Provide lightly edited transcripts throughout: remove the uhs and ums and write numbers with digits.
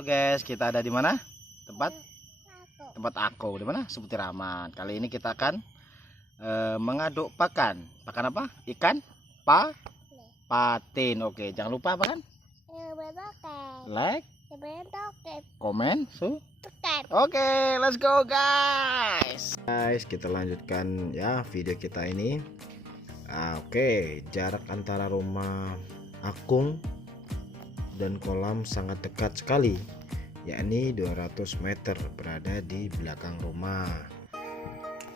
Halo guys, kita ada di mana? Tempat aku di mana? Seperti Rahman. Kali ini kita akan mengaduk pakan. Pakan apa? Ikan patin. Oke, jangan lupa apa kan? Like, komen, Oke, let's go guys. Guys, kita lanjutkan ya video kita ini. Oke, jarak antara rumah Akung dan kolam sangat dekat sekali, yakni 200 meter berada di belakang rumah.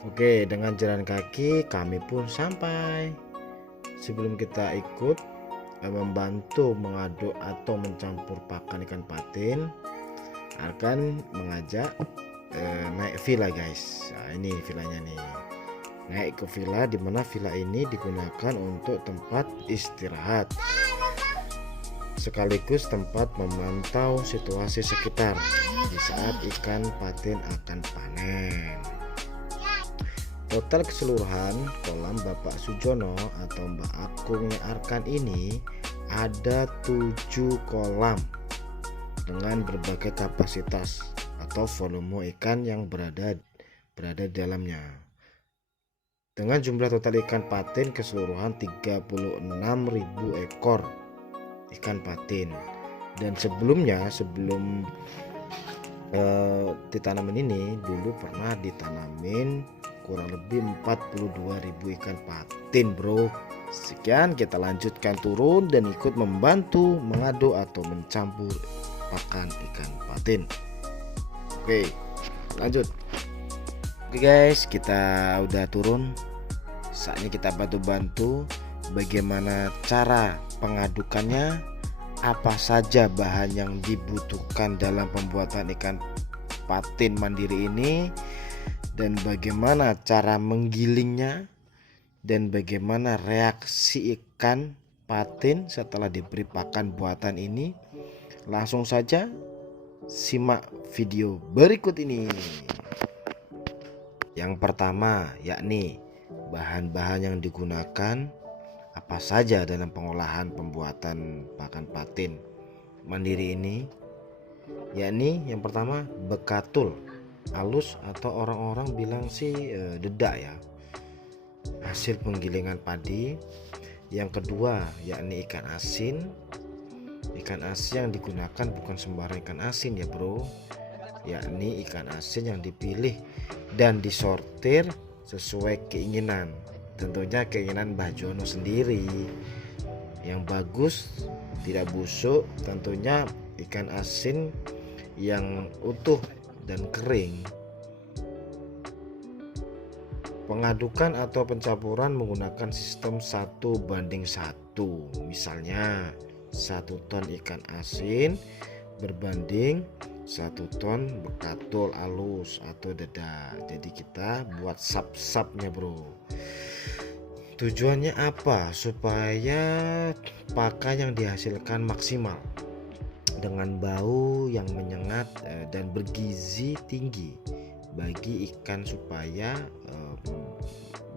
Oke, dengan jalan kaki kami pun sampai. Sebelum kita ikut membantu mengaduk atau mencampur pakan ikan patin, akan mengajak naik villa guys. Nah, ini villanya nih, naik ke villa, dimana villa ini digunakan untuk tempat istirahat sekaligus tempat memantau situasi sekitar di saat ikan patin akan panen. Total keseluruhan kolam Bapak Sujono atau Mbak Akungnya Arkan ini ada 7 kolam dengan berbagai kapasitas atau volume ikan yang berada di dalamnya. Dengan jumlah total ikan patin keseluruhan 36.000 ekor ikan patin. Dan sebelum ditanamin ini dulu pernah ditanamin kurang lebih 42.000 ikan patin bro. Sekian, kita lanjutkan turun dan ikut membantu mengaduk atau mencampur pakan ikan patin. Oke, lanjut. Oke guys, kita udah turun. Saatnya kita bantu-bantu bagaimana cara pengadukannya, apa saja bahan yang dibutuhkan dalam pembuatan ikan patin mandiri ini, dan bagaimana cara menggilingnya, dan bagaimana reaksi ikan patin setelah diberi pakan buatan ini. Langsung saja simak video berikut ini. Yang pertama yakni bahan-bahan yang digunakan apa saja dalam pengolahan pembuatan pakan patin mandiri ini, yakni yang pertama bekatul halus atau orang-orang bilang sih dedak ya, hasil penggilingan padi. Yang kedua yakni ikan asin. Ikan asin yang digunakan bukan sembarang ikan asin ya bro, yakni ikan asin yang dipilih dan disortir sesuai keinginan, tentunya keinginan Mbah Jono sendiri. Yang bagus, tidak busuk, tentunya ikan asin yang utuh dan kering. Pengadukan atau pencampuran menggunakan sistem 1:1. Misalnya 1 ton ikan asin berbanding 1 ton bekatul halus atau dedak. Jadi kita buat sap-sapnya bro. Tujuannya apa? Supaya pakan yang dihasilkan maksimal dengan bau yang menyengat dan bergizi tinggi bagi ikan, supaya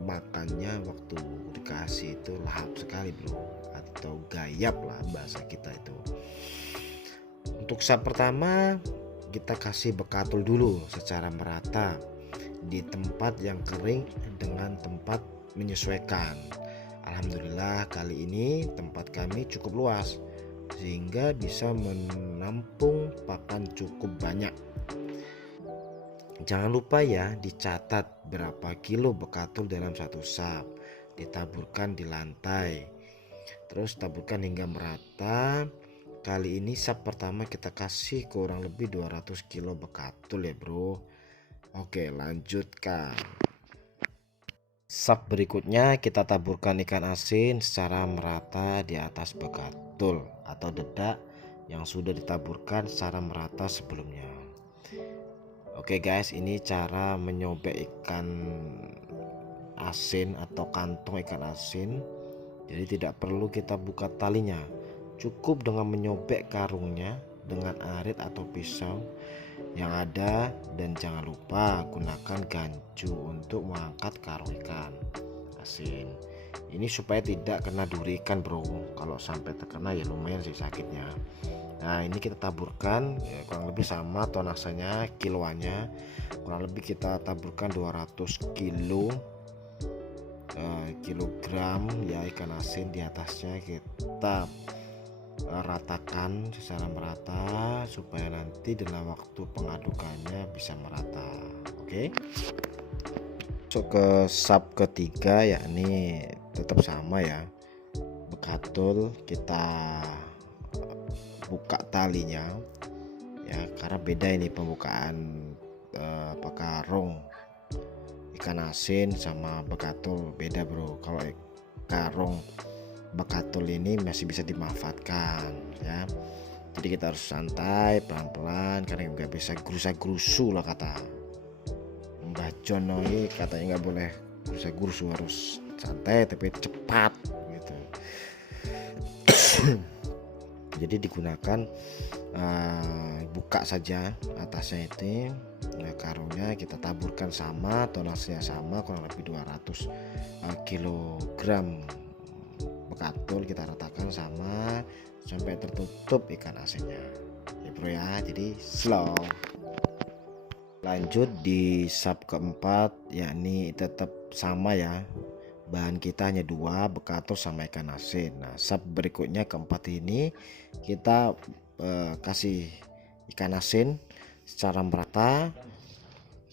makannya waktu dikasih itu lahap sekali bro, atau gayap lah bahasa kita itu. Untuk sap pertama kita kasih bekatul dulu secara merata di tempat yang kering dengan tempat menyesuaikan. Alhamdulillah kali ini tempat kami cukup luas sehingga bisa menampung pakan cukup banyak. Jangan lupa ya dicatat berapa kilo bekatul dalam satu sap, ditaburkan di lantai, terus taburkan hingga merata. Kali ini sap pertama kita kasih kurang lebih 200 kilo bekatul ya bro. Oke, lanjutkan. Sap berikutnya kita taburkan ikan asin secara merata di atas bekatul atau dedak yang sudah ditaburkan secara merata sebelumnya. Oke guys, ini cara menyobek ikan asin atau kantong ikan asin. Jadi tidak perlu kita buka talinya, cukup dengan menyobek karungnya dengan arit atau pisau yang ada. Dan jangan lupa gunakan gancu untuk mengangkat karung ikan asin ini supaya tidak kena duri ikan bro. Kalau sampai terkena ya lumayan sih sakitnya. Nah ini kita taburkan ya, kurang lebih sama tonasenya, kiloannya kurang lebih kita taburkan 200 kilogram ya ikan asin. Di atasnya kita ratakan secara merata supaya nanti dalam waktu pengadukannya bisa merata. Oke, masuk ke sub ketiga, yakni tetap sama ya, bekatul kita buka talinya ya, karena beda ini pembukaan karung ikan asin sama bekatul, beda bro. Kalau karung bekatul ini masih bisa dimanfaatkan ya, jadi kita harus santai pelan-pelan karena nggak bisa gerusa-gerusu lah kata Mbah John ini, katanya nggak boleh gerusa-gerusu, harus santai tapi cepat gitu. Jadi digunakan buka saja atasnya itu. Nah, karungnya kita taburkan sama, tonasenya sama, kurang lebih 200 kilogram bekatul kita ratakan sama sampai tertutup ikan asinnya ya bro ya. Jadi slow. Lanjut di sub keempat, yakni tetap sama ya, bahan kita hanya dua, bekatul sama ikan asin. Nah sub berikutnya keempat ini kita kasih ikan asin secara merata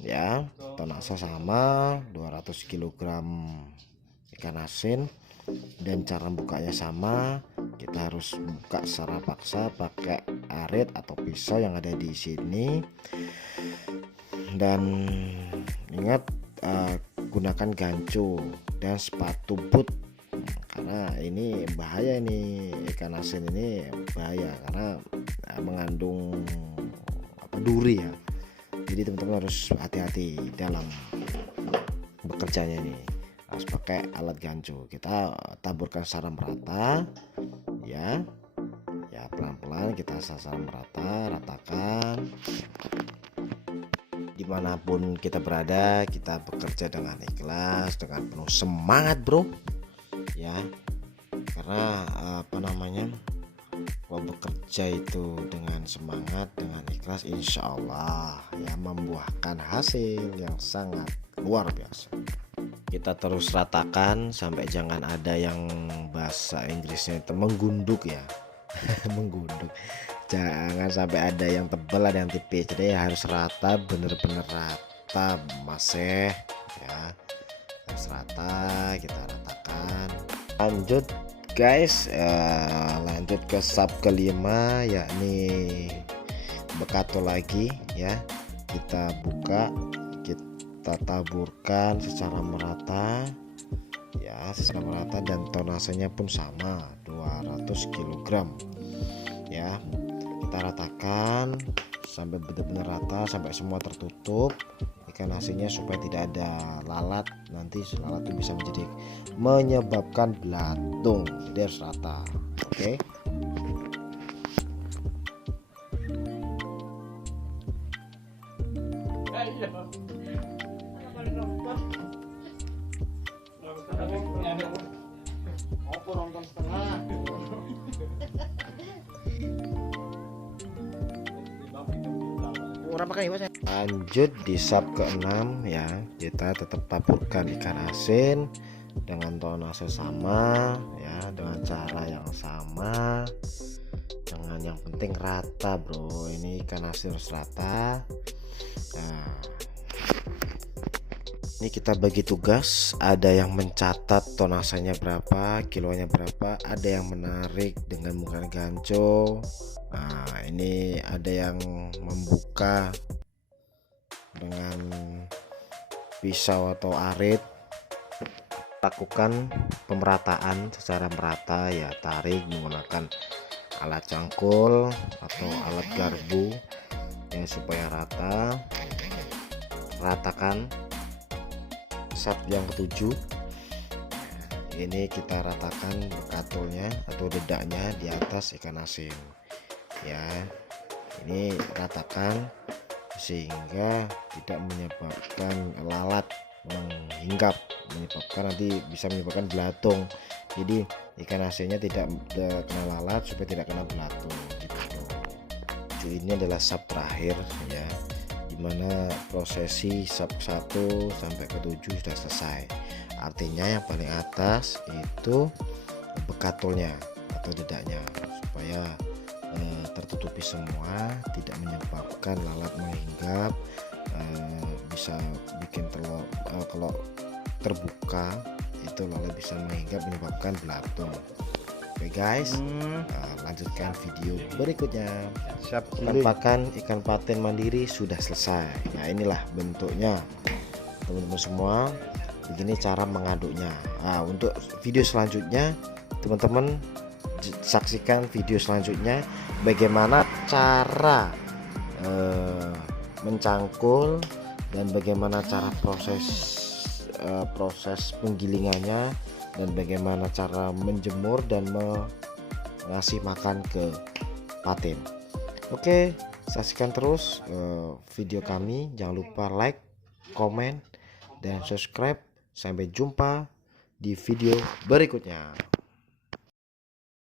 ya, tonase sama 200 kg ikan asin, dan cara bukanya sama, kita harus buka secara paksa pakai arit atau pisau yang ada di sini. Dan ingat gunakan gancu dan sepatu boot, karena ini bahaya, ini ikan asin ini bahaya karena mengandung duri ya. Jadi teman-teman harus hati-hati dalam bekerjanya ini, harus pakai alat gancu. Kita taburkan secara merata ya, pelan-pelan kita secara merata, ratakan. Dimanapun kita berada, kita bekerja dengan ikhlas, dengan penuh semangat bro ya, karena kalau bekerja itu dengan semangat, dengan ikhlas, insya Allah ya membuahkan hasil yang sangat luar biasa. Kita terus ratakan sampai jangan ada yang bahasa Inggrisnya itu menggunduk ya. Menggunduk, jangan sampai ada yang tebal ada yang tipis, jadi harus rata, bener-bener rata masih ya, harus rata, kita ratakan. Lanjut guys, lanjut ke sub kelima, yakni bekatul lagi ya, kita buka, kita taburkan secara merata ya, secara merata, dan tonasenya pun sama 200 kg ya. Kita ratakan sampai benar-benar rata, sampai semua tertutup ikan asinnya supaya tidak ada lalat, nanti lalat itu bisa menyebabkan belatung, jadi harus rata. Oke. Lanjut di sub ke-6 ya, kita tetap taburkan ikan asin dengan tonase sama ya, dengan cara yang sama, dengan yang penting rata bro, ini ikan asin harus rata. Nah ini kita bagi tugas, ada yang mencatat tonasenya berapa, kilonya berapa, ada yang menarik dengan menggunakan ganco. Nah ini ada yang membuka dengan pisau atau arit. Lakukan pemerataan secara merata ya, tarik menggunakan alat cangkul atau alat garpu ya, supaya rata. Ratakan. Sub yang ketujuh ini kita ratakan bekatulnya atau dedaknya di atas ikan asin ya, ini ratakan sehingga tidak menyebabkan lalat menghinggap, nanti bisa menyebabkan belatung. Jadi ikan asinnya tidak kena lalat supaya tidak kena belatung gitu. ini adalah sub terakhir ya, dimana prosesi sub 1 sampai ke 7 sudah selesai. Artinya yang paling atas itu bekatulnya atau dedaknya, supaya tertutupi semua, tidak menyebabkan lalat menghinggap, bisa bikin telur kalau terbuka itu lalat bisa menghinggap menyebabkan belatung. Oke guys, lanjutkan video berikutnya. Pakan ikan patin mandiri sudah selesai. Nah inilah bentuknya teman-teman semua, begini cara mengaduknya. Nah untuk video selanjutnya teman-teman saksikan video selanjutnya bagaimana cara mencangkul dan bagaimana cara proses penggilingannya dan bagaimana cara menjemur dan mengasih makan ke patin. Oke, saksikan terus video kami, jangan lupa like, komen, dan subscribe. Sampai jumpa di video berikutnya.